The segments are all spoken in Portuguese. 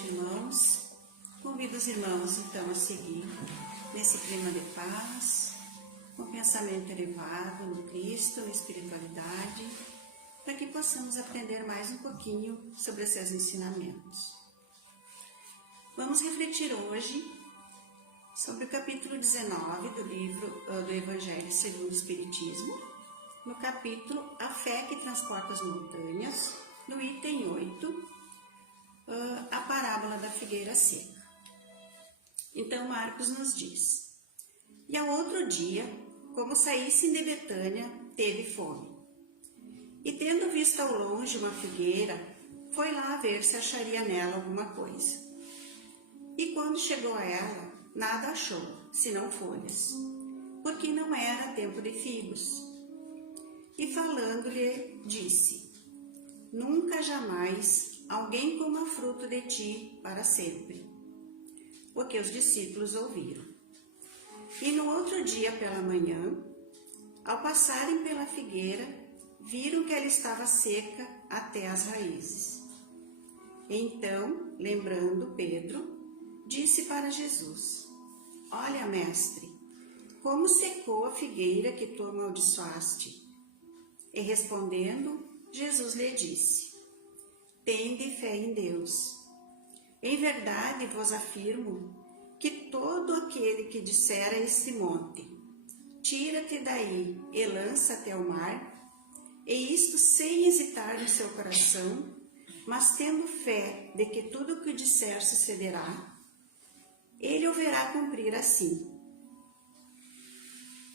noite, irmãos. Convido os irmãos, então, a seguir nesse clima de paz, com pensamento elevado no Cristo, na espiritualidade, para que possamos aprender mais um pouquinho sobre os seus ensinamentos. Vamos refletir hoje sobre o capítulo 19 do livro do Evangelho segundo o Espiritismo, no capítulo A Fé que Transporta as Montanhas, no item 8, a parábola da figueira seca. Então Marcos nos diz: E ao outro dia, como saíssem de Betânia, teve fome. E tendo visto ao longe uma figueira, foi lá ver se acharia nela alguma coisa. E quando chegou a ela, nada achou, senão folhas, porque não era tempo de figos. E falando-lhe, disse: Nunca jamais alguém coma fruto de ti para sempre. O que os discípulos ouviram. E no outro dia pela manhã, ao passarem pela figueira, viram que ela estava seca até as raízes. Então, lembrando Pedro, disse para Jesus: Olha, mestre, como secou a figueira que tu amaldiçoaste. E respondendo, Jesus lhe disse: Tende fé em Deus. Em verdade vos afirmo que todo aquele que disser a este monte: Tira-te daí e lança-te ao mar, e isto sem hesitar no seu coração, mas tendo fé de que tudo o que disser sucederá, ele o verá cumprir assim.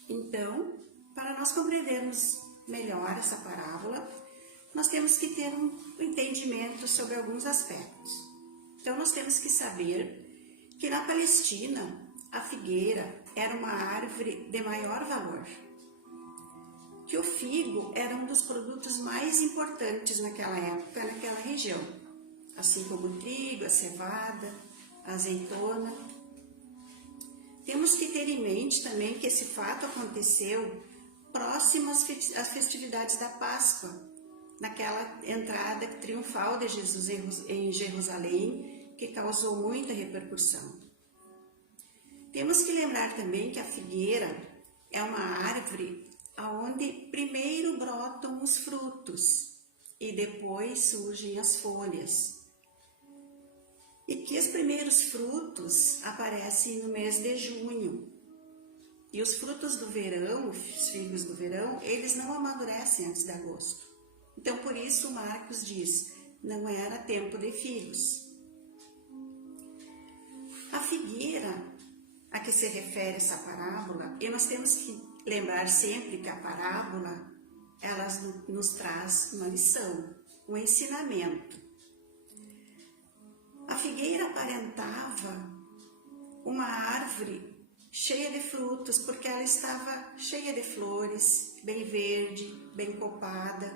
Então, para nós compreendermos melhor essa parábola, nós temos que ter um entendimento sobre alguns aspectos. Então, nós temos que saber que na Palestina, a figueira era uma árvore de maior valor, que o figo era um dos produtos mais importantes naquela época, naquela região, assim como o trigo, a cevada, a azeitona. Temos que ter em mente também que esse fato aconteceu próximo às festividades da Páscoa, naquela entrada triunfal de Jesus em Jerusalém, que causou muita repercussão. Temos que lembrar também que a figueira é uma árvore onde primeiro brotam os frutos e depois surgem as folhas. E que os primeiros frutos aparecem no mês de junho. E os frutos do verão, os figos do verão, eles não amadurecem antes de agosto. Então, por isso, Marcos diz, não era tempo de figos. A figueira a que se refere essa parábola, e nós temos que lembrar sempre que a parábola, ela nos traz uma lição, um ensinamento. A figueira aparentava uma árvore cheia de frutos, porque ela estava cheia de flores, bem verde, bem copada,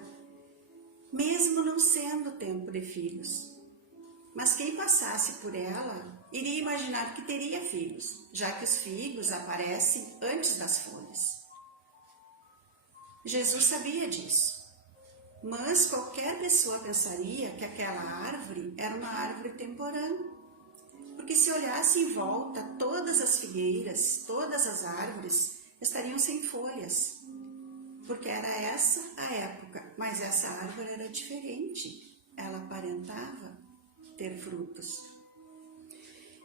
mesmo não sendo tempo de figos. Mas quem passasse por ela iria imaginar que teria figos, já que os figos aparecem antes das folhas. Jesus sabia disso, mas qualquer pessoa pensaria que aquela árvore era uma árvore temporã, porque se olhasse em volta, todas as figueiras, todas as árvores estariam sem folhas, porque era essa a época, mas essa árvore era diferente, ela aparentava ter frutos.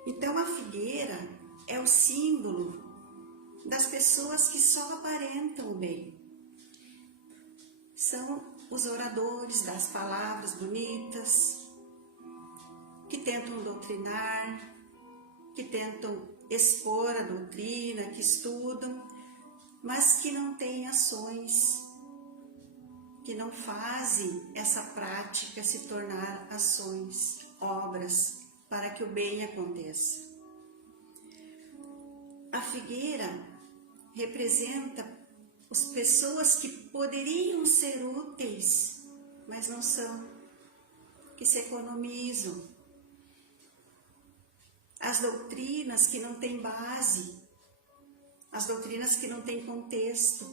Então a figueira é o símbolo das pessoas que só aparentam o bem. São os oradores das palavras bonitas, que tentam doutrinar, que tentam expor a doutrina, que estudam, mas que não têm ações, que não fazem essa prática se tornar ações, obras, para que o bem aconteça. A figueira representa as pessoas que poderiam ser úteis, mas não são, que se economizam. As doutrinas que não têm base, as doutrinas que não têm contexto,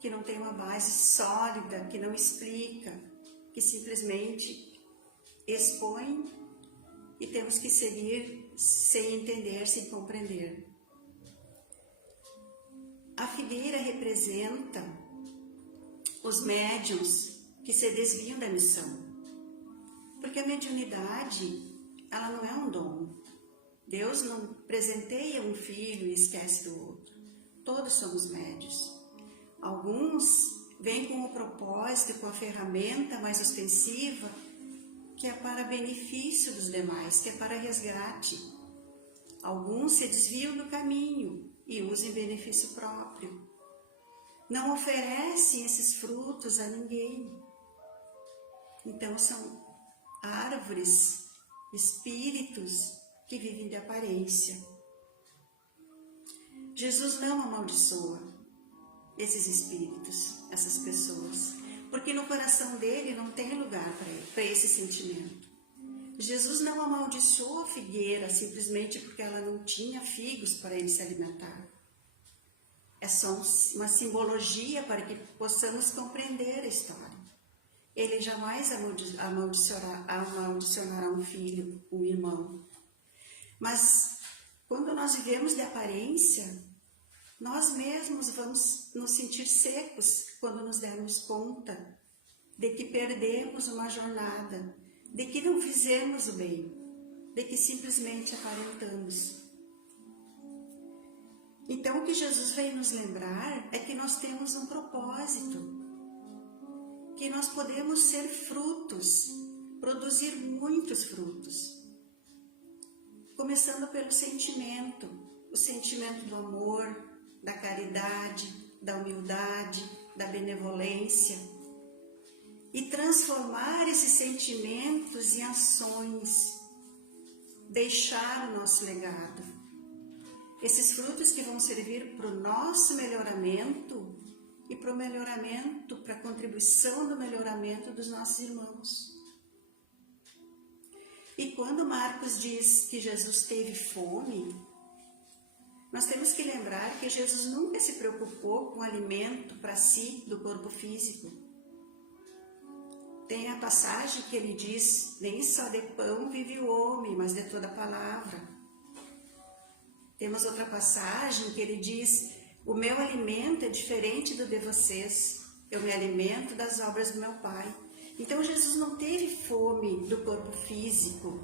que não têm uma base sólida, que não explica, que simplesmente expõe e temos que seguir sem entender, sem compreender. A figueira representa os médiuns que se desviam da missão, porque a mediunidade, ela não é um dom. Deus não presenteia um filho e esquece do outro. Todos somos médiuns. Alguns vêm com o propósito, com a ferramenta mais ostensiva, que é para benefício dos demais, que é para resgate. Alguns se desviam do caminho e usam em benefício próprio. Não oferecem esses frutos a ninguém. Então são árvores, espíritos que vivem de aparência. Jesus não amaldiçoa esses espíritos, essas pessoas, porque no coração dele não tem lugar para esse sentimento. Jesus não amaldiçoou a figueira simplesmente porque ela não tinha figos para ele se alimentar. É só uma simbologia para que possamos compreender a história. Ele jamais amaldiçoará um filho, um irmão. Mas quando nós vivemos de aparência, nós mesmos vamos nos sentir secos quando nos dermos conta de que perdemos uma jornada, de que não fizemos o bem, de que simplesmente aparentamos. Então o que Jesus veio nos lembrar é que nós temos um propósito, que nós podemos ser frutos, produzir muitos frutos. Começando pelo sentimento, o sentimento do amor, da caridade, da humildade, da benevolência, e transformar esses sentimentos em ações, deixar o nosso legado. Esses frutos que vão servir para o nosso melhoramento e para o melhoramento, para a contribuição do melhoramento dos nossos irmãos. E quando Marcos diz que Jesus teve fome, nós temos que lembrar que Jesus nunca se preocupou com alimento para si do corpo físico. Tem a passagem que ele diz, nem só de pão vive o homem, mas de toda a palavra. Temos outra passagem que ele diz, o meu alimento é diferente do de vocês, eu me alimento das obras do meu Pai. Então Jesus não teve fome do corpo físico.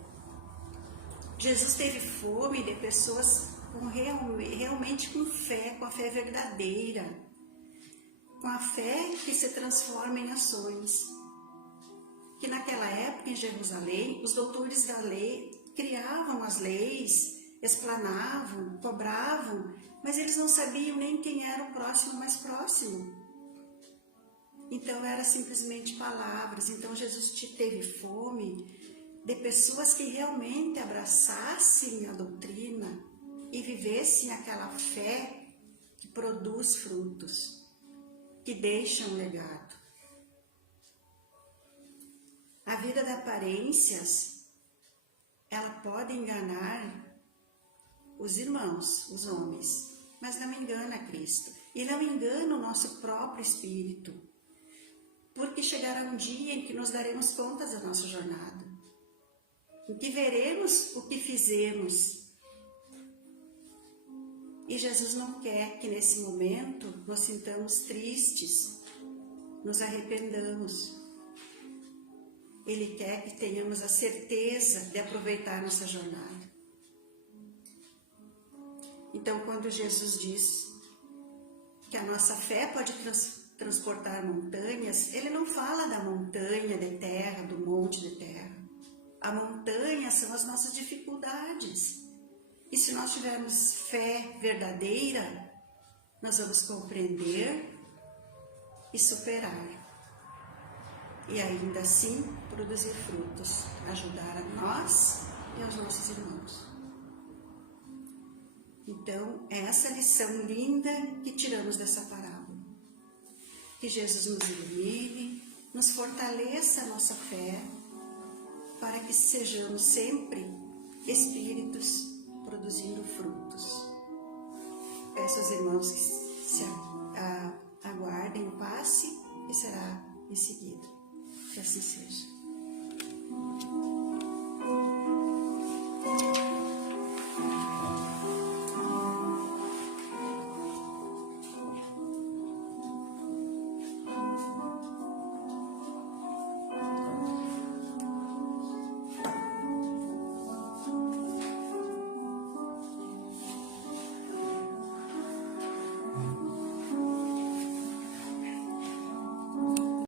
Jesus teve fome de pessoas realmente com fé, com a fé verdadeira, com a fé que se transforma em ações. Que naquela época em Jerusalém, os doutores da lei criavam as leis, explanavam, cobravam, mas eles não sabiam nem quem era o próximo mais próximo. Então era simplesmente palavras. Então Jesus teve fome de pessoas que realmente abraçassem a doutrina e vivessem aquela fé que produz frutos, que deixa um legado. A vida de aparências, ela pode enganar os irmãos, os homens, mas não engana Cristo e não engana o nosso próprio espírito, porque chegará um dia em que nos daremos contas da nossa jornada, em que veremos o que fizemos. E Jesus não quer que nesse momento nós sintamos tristes, nos arrependamos. Ele quer que tenhamos a certeza de aproveitar nossa jornada. Então, quando Jesus diz que a nossa fé pode transportar montanhas, ele não fala da montanha de terra, do monte de terra. A montanha são as nossas dificuldades. E se nós tivermos fé verdadeira, nós vamos compreender e superar. E ainda assim produzir frutos, ajudar a nós e aos nossos irmãos. Então, é essa lição linda que tiramos dessa parábola. Que Jesus nos ilumine, nos fortaleça a nossa fé, para que sejamos sempre espíritos produzindo frutos. Peço aos irmãos que se aguardem o passe, que será em seguida. Que assim seja.